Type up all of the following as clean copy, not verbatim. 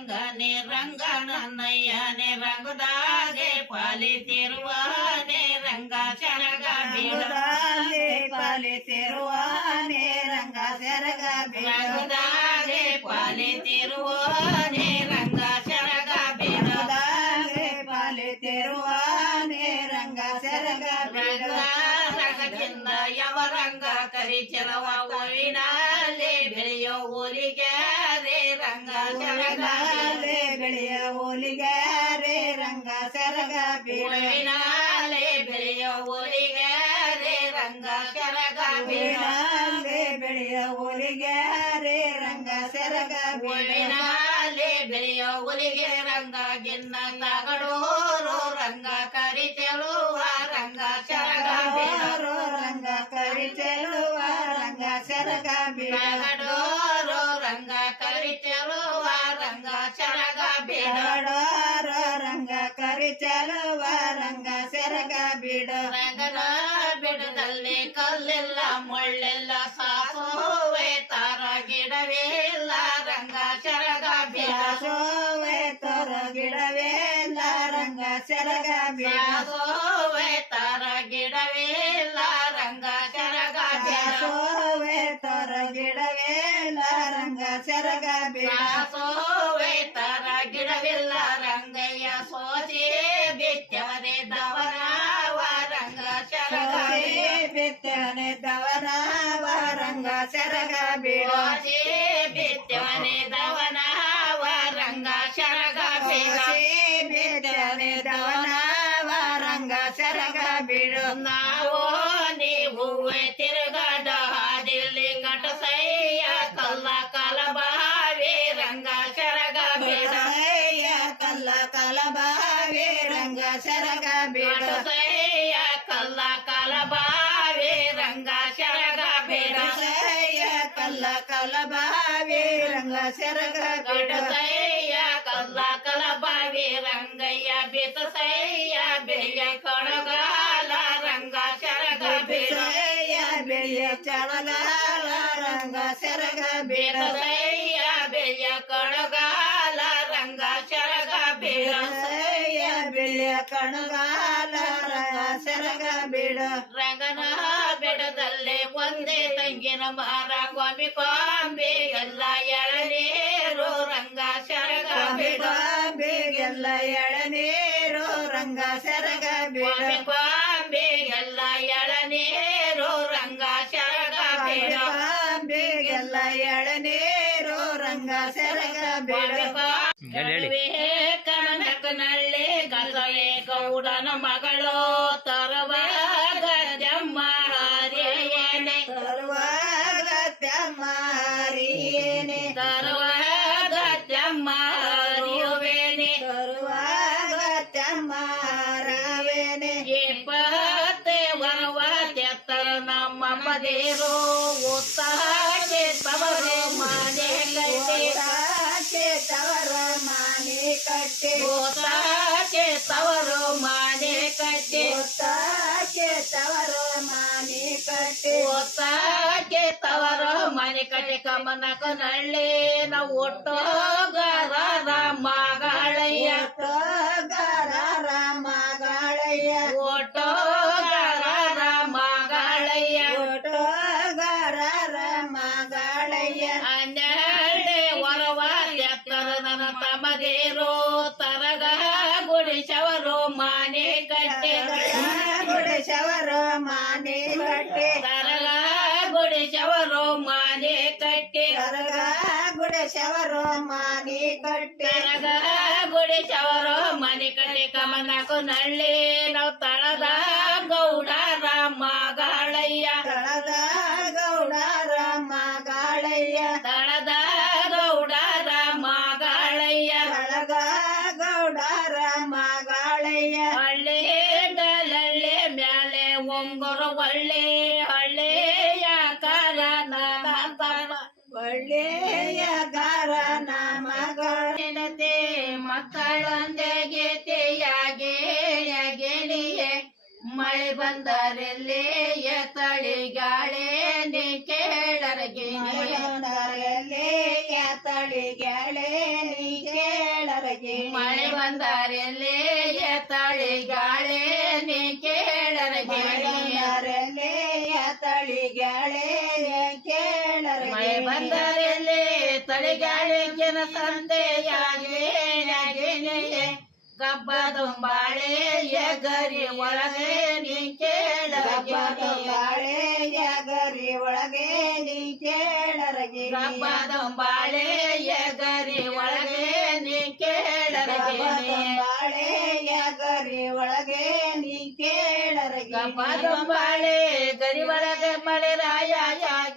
ರಂಗನೆ ರಂಗನನ್ನಯ್ಯನೆ ರಂಗದಾಗೆ ಪಾಲಿತಿರುವನೆ ರಂಗ ಶರಗ ಬೀಳದಾಗೆ ಪಾಲಿತಿರುವನೆ ರಂಗ ಶರಗ ಬೀಳದಾಗೆ ಪಾಲಿತಿರುವನೆ ರಂಗ ಶರಗ ಬೀಳದಾಗೆ ಪಾಲಿತಿರುವನೆ ರಂಗ ಶರಗ ರಂಗದಿಂದ ಯವರಂಗ ಕರಿಚಲವ ಕೋವಿನಾಲೆ ಬೆಳೆಯೋ ಓಲಿಗೆ ರೇ ರಂಗ ಶರಗ ಬೆಳೆಯೋ ಓಲಿಗೆ ರೇ ರಂಗ ಶರಗ ಬೀಳಿನಾಲೆ ಬೆಳೆಯೋ ಓಲಿಗೆ ರೇ ರಂಗ ಶರಗ ಬೀಳಿನಾಲೆ ಬೆಳೆಯೋ ಓಲಿಗೆ ರೇ ರಂಗ ಶರಗ ಬೀಳಿನಾಲೆ ಬೆಳೆಯೋ ಓಲಿಗೆ ರಂಗ ಗಿನ್ನ ತಗಡೋರು ರಂಗ ಕರಿಚಲುವ ರಂಗ ಶರಗ ಬೀಳೋ ರಂಗ ಕರಿಚಲುವ ರಂಗ ಶರಗ ಬೀಳೋರು ರಂಗ ಕರಿಚಲುವ ರಂಗ ಶರಗ ಬೀಳೋರು ರಂಗ ಕರಿಚಲುವ ರಂಗ ಶರಗ ಬೀಡ ರಂಗನ ಬಿಡದಲ್ಲಿ ಕಲ್ಲಿಲ್ಲ ಮುಳ್ಳೆಲ್ಲ ಸಾಸುವೆ ತಾರ ಗಿಡವಿಲ್ಲ ರಂಗ ಶರಗ ಬೀಳೋವೆ ತಾರ ಗಿಡವಿಲ್ಲ ರಂಗ ಶರಗ ಬೀಳೋವೆ ತಾರ ಗಿಡವಿಲ್ಲ ರಂಗ ಶರಗ ಬೀಳೋವೆ ತಾರ ಗಿಡವಿಲ್ಲ ರಂಗ ಶರಗ ಬೀಳೋವೆ ತಾರ ಗಿಡವಿಲ್ಲ ರಂಗಯ್ಯ ಸೋಚಿ ಬಿತ್ತವನೆ ದವನವ ರಂಗ ಶರಗ ಬಿತ್ತವನೆ ದವನವ ರಂಗ ಶರಗ ಬೀಳೋಚಿ ಬಿತ್ತವನೆ ದವನವ ರಂಗ ಶರಗ ಬೀಳೋಚಿ ಬಿತ್ತವನೆ ದವನವ ರಂಗ ಶರಗ ಬೀಳು ನಾವು ನೀವು ತಿರುಗಾಡ ಹಾದಿಲ್ಲಿ ಕಟಸಯ್ಯ ಕಲ್ಲ ಕಲಬಾವಿ ರಂಗ ಶರಗ ಬೀಳಯ್ಯ ಕಲ್ಲ ಕಲಬಾವಿ ರಂಗ ಶರಗ ಬೀಳಯ್ಯ ಕಲ್ಲ ಕಲಬಾವಿ ರಂಗ ಶರಗ ಬೀಳಯ್ಯ ಕಲ್ಲ ಕಲಬಾವಿ ರಂಗ ಶರಗ ಬೀಳಯ್ಯ ಕಲ್ಲ ಕಲಬಾವಿ ರಂಗಯ್ಯ ಬಿತಸಯ್ಯ ಬೆಯ್ಯ ಕಣಗಾಲ ರಂಗ ಶರಗ ಬೀಳಯ್ಯ ಬೆಯ್ಯ ಚಳಗಾಲ ರಂಗ ಶರಗ ಬೀಳಯ್ಯ ಬೆಯ್ಯ ಕಣಗಾಲ ರಂಗ ಶರಗ ಬೀಳಯ್ಯ ಬೆಯ್ಯ ಕಣಗಾಲ ರಂಗ ಶರಗ ಬೀಳ ರಂಗನ ಬೆಡದಲ್ಲಿ ಒಂದೇ ತಂಗಿನ ಮಾರ ಕೊಂಬಿ ಕೊಂಬಿ ಎಲ್ಲ ಎಳನೀರು ರಂಗ ಶರಗ ಬೀಳ ಎಲ್ಲ ಎಳನೀರು ರಂಗ ಶರಗ ಬೀಳ ಕೊಂಬಿ ಎಲ್ಲ ಎಳನೀರು ರಂಗ ಶರಗ ಬೀಳ ಎಲ್ಲ ಎಳನೀರು ರಂಗ ಶರಗ ಬೀಳ ಕನಕನಳ್ಳಿ ಗಸಳೆ ಗೌಡನ ಮಗಳು ತರುವಾಗ ಜಮ್ಮ ಹರಿಯೇನೆ ತರುವಾಗ ಜಮ್ಮ ಹರಿಯೇನೆ ತರುವಾಗ ಜಮ್ಮ ಹರಿಯುವೇನೆ ತರುವಾಗ ಜಮ್ಮ ಹರವೇನೆ ಇಪ್ಪತ್ತೆ ವರವ ತೆತ್ತರ ನಮ್ಮ ಮದೇರು ಉತ್ತಾಗೆ ತವರು ಮನೆ ಕಟ್ಟೆ ತವರ ಮನೆ ಕಟ್ಟೆ ಓತಾಕೆ ತವರು ಮನೆ ಕಟ್ಟೆ ಓತಾಕೆ ತವರು ಮನೆ ಕಟ್ಟೆ ಓತಾಕೆ ತವರು ಮನೆ ಕಟ್ಟೆ ಕಮನಕನಳ್ಳಿ ನಾವು ಒಟ್ಟೋಗರ ಮಗಳಯ್ಯ ಒಟ್ಟೋಗರ ಮಗಳಯ್ಯ ಒಟ್ಟೋಗರ ಮಗಳಯ್ಯ ಒಟ್ಟೋಗರ ಮಗಳಯ್ಯ ಹನ್ನೆರಡೆ ವರವ ಎತ್ತರ ನನ್ನ ತಮದೇರು ತರಗ ಗುಡಿಸವರು ಮಾನೆ ಕಟ್ಟೆ ಗುಡಿಸವರು ಮಾನೆ ಕಟ್ಟೆ ತರಗ ಗುಡಿಸವರು ಮಾನೆ ಕಟ್ಟೆ ತರಗ ಗುಡಿಸವರು ಮಾನೆ ಕಟ್ಟೆ ತರಗ ಗುಡಿಸವರು ಮನೆ ಕಟ್ಟೆ ಕಮನಕನಳ್ಳಿ ನಾವು ತಳದ ಗೌಡರ ಮಗಳಯ್ಯ ತಳದ ಗೌಡರ ಮಗಳಯ್ಯ ತಳದ ಗೌಡರ ಮಗಳಯ್ಯ ತಳದ ಗೌಡರ ಮಗಳಯ್ಯ ಹಳ್ಳಿ ಮ್ಯಾಲೆ ಒಂಗೊರ ಒಳ್ಳೆ ಹಳ್ಳಿಯ ಕಾರ ತಮ್ಮ ಒಳ್ಳೆಯ ಕಾರ ಮಗಳತೆ ಮಕ್ಕಳೊಂದಿಗೆ ಗೆಳೆಯೆ ಮಳೆ ಬಂದರೆಲ್ಲೇ ತಳಿಗಾಳೆ ನೀ ಕೇಳರಗೆ ತಳಿಗಾಳೆ ನೀ ಮಳೆ ಬಂದರೆಲ್ಲೇ ತಳಿ ಗಾಳೆ ನೀ ಕೇಳರ ಗಿಣಿ ತಳಿ ಗಾಳೆ ಕೇಳರ ಮಳೆ ಬಂದರೆಲ್ಲೇ ತಳಿ ಗಾಳಿ ಜನ ಸಂತೆಯಾಗಿ ಕಬ್ಬ ತುಂಬಾಳೆ ಗರಿ ಒಳಗೆ ನೀ ಕೇಳರ ಬಾಳೆಯ ಗರಿ ಒಳಗೆ ನೀ ಕೇಳರ ಕಬ್ಬ ತುಂಬಾಳೆ ಗರಿ ಒಳಗೆ ನೀ ಕೇಳರ ಬಾಳೆಯ ಗರಿ ಒಳಗೆ ನೀ ಕೇಳರ ಕಬ್ಬ ತುಂಬಾಳೆ ಗರಿ ಒಳಗೆ ಮಳೆ ರಾಯ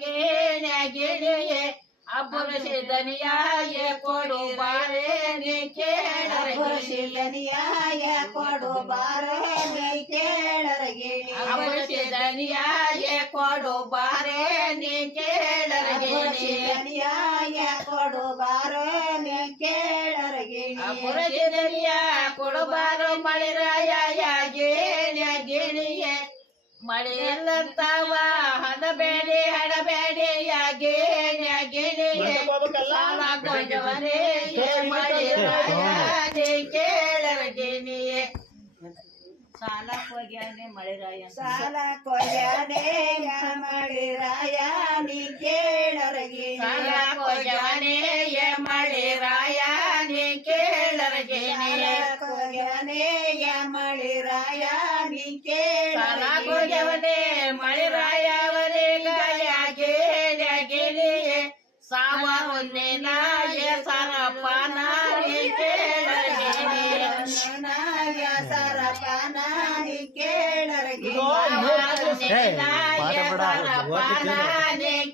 ಗಿಣಿಯೇ ಅಬ್ಬರಸಿ ದನಿಯಾಯ ಕೊಡು ಬಾರೆ ನೀ ಕೇಳರ ದನಿಯಾಯ ಕೊಡು ಬಾರೆ ನೀ ಕೇಳರ ಅಬ್ಬರಸಿ ದನಿಯಾಯ ಕೊಡು ಬಾರೆ ನೀ ಕೇಳರ ದನಿಯಾಯ ಕೊಡು ಬಾರೆ ನೀ ಕೇಳರ ಅಬ್ಬರಸಿ ದನಿಯ ಕೊಡು ಬಾರೋ ಮಳೆ ರಾಯ ಗಿಣಿಯೇ ಮಳೆ ಎಲ್ಲಂತಾವ ಹಡಬೇಡಿ ಗಿಣಿಯೇ ಸಾಲ ಕೊಜವನೇ ಮಳೆ ರಾಯ ಕೇಳರ ಗಿಣಿಯೇ ಸಾಲ ಕೊಗ್ಯಾನೆ ಮಳೆ ರಾಯ ಸಾಲ ಕೊಯ್ಯಾನೆ ಮಳಿ ರಾಯ ನೀ ಕೇಳರ ಸಾಲ ಕೊಗ್ಯಾನೆ ಮಳೆ ರಾಯ ನೀ ಕೇಳರ ಗಿಣಿಯೇ ಕೊಯ್ಯಾನೆ ಮಳಿ ರಾಯ ನೀ ಕೇಳರ ಸಾಲ ಕೊಗ್ಯವನೇ ಮಳೆ ರಾಯವರೇ ಗಾಯ ಗಿಣಿಯೇ ಸಾವರೊಂದೇ ನಾಯ ಸರಪಾನ ನೀ ಕೇಳರ ಗಿಣಿಯೇ ನಾಯ ಸರಪಾನ ನೀ ಕೇಳರ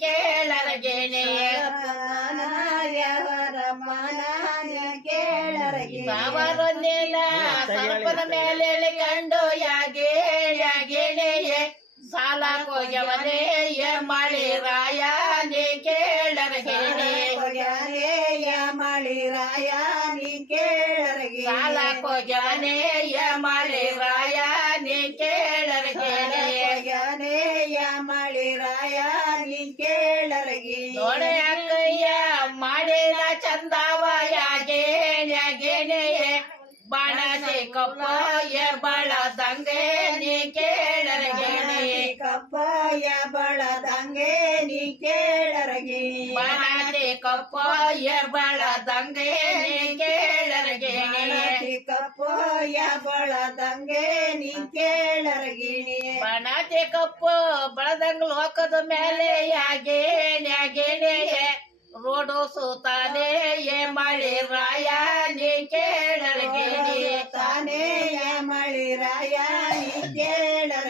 ಕೇಳರ ಗಿಣಿಯೇ ನಾಯ ವರಮಾನ ನೀ ಕೇಳರ ಸಾವರೊಂದಿನ ಸರ್ಪದ ಮೇಲೆ ಕಂಡು ಗಿಣಿಯೇ ಸಾಲ ಕೊಯ್ಯವನೇ ಮಳಿ ರಾಯ ನೀ ಕೇಳರ ಗಿಣಿಯೇ ಮಳಿ ರಾಯ ನೀ ಕೇಳರ ಸಾಲ ಕೊಯ್ಯವನೇ ಮಳಿ ರಾಯ ನೀ ಕೇಳರ ಗಿಣಿಯೇ ಮಳಿ ರಾಯ ನೀ ಕೇಳರ ನೋಡೆ ಅಕ್ಕಯ್ಯ ಮಾಡಿದ ಚಂದವ ಗಿಣಿಯೇ ಬಾಣಸಿ ಕಪ್ಪಯ್ಯ ಬಳದಂಗೆ ನೀ ಕೇಳರ ಗಿಣಿಯೇ ಕಪ್ಪಯ್ಯ ಬಳದಂಗೆ ನೀ ಕೇಳರ ಬಾಣಸಿ ಕಪ್ಪಯ್ಯ ಬಳದಂಗೆ ನೀ ಕೇಳರ ಗಿಣಿಯೇ ಕಪ್ಪಯ್ಯ ಬಳದಂಗೆ ನೀ ಕೇಳರ ಬಾಣಸಿ ಕಪ್ಪು ಬಳದಂಗ ಲೋಕದ ಮೇಲೆ ಗಿಣಿಯೇ ರೋಡು ಸುತ್ತಾನೆ ಮಳಿ ರಾಯ ನೀ ಕೇಳರ ಗಿಣಿಯೇ ತಾನೇ ಮಳಿ ರಾಯ ನೀ ಕೇಳರ